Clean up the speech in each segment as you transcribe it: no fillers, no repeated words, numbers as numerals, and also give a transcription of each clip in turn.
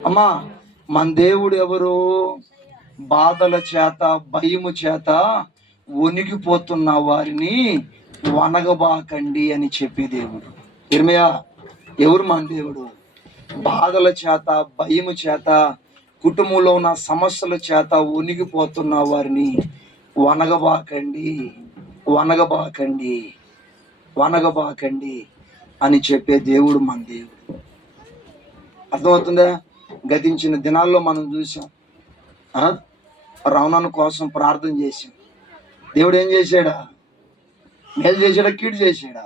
అమ్మా, మన దేవుడు ఎవరు? బాధల చేత, భయము చేత వణికిపోతున్న వారిని వనగబాకండి అని చెప్పే దేవుడు. ఇర్మయా, ఎవరు మన దేవుడు? బాధల చేత, భయము చేత, కుటుంబంలో ఉన్న సమస్యల చేత వణికిపోతున్న వారిని వనగబాకండి, వనగబాకండి, వనగబాకండి అని చెప్పే దేవుడు మన దేవుడు. అర్థమవుతుందా? గతించిన దినాల్లో మనం చూసాం, రవణను కోసం ప్రార్థన చేశాం. దేవుడు ఏం చేశాడా? మేలు చేశాడా, కీడు చేశాడా?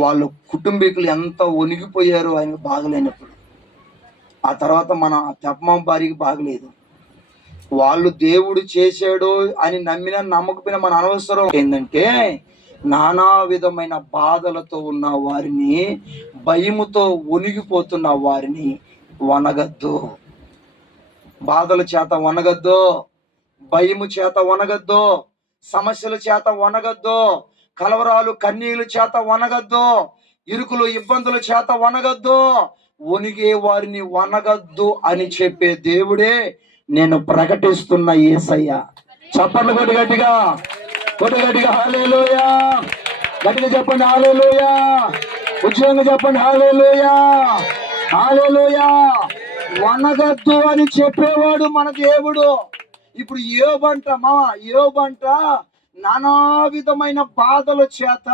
వాళ్ళ కుటుంబీకులు ఎంత వణిగిపోయారు ఆయనకు బాగలేనప్పుడు. ఆ తర్వాత మన తెప్పమ్మ భార్యకి బాగలేదు. వాళ్ళు దేవుడు చేశాడు అని నమ్మినా నమ్మకపోయినా మన అనవసరం. ఏంటంటే నానా విధమైన బాధలతో ఉన్న వారిని, భయముతో వణిగిపోతున్న వారిని వనగద్దు. బాధల చేత వనగద్దు, భయము చేత వనగద్దు, సమస్యల చేత వనగద్దు, కలవరాలు కన్నీళ్ళ చేత వనగద్దు, ఇరుకులు ఇబ్బందుల చేత వనగద్దు. వణిగే వారిని వనగద్దు అని చెప్పే దేవుడే నేను ప్రకటిస్తున్న యేసయ్య. చప్పట్లు కొట్టి గట్టిగా, కొట్టి గట్టిగా హల్లెలూయా. గట్టిగా చెప్పండి హల్లెలూయా. ఉద్యోగంగా చెప్పండి హల్లెలూయా, హల్లెలూయా. వనగద్దు అని చెప్పేవాడు మన దేవుడు. ఇప్పుడు యోబంట నానా విధమైన బాధల చేత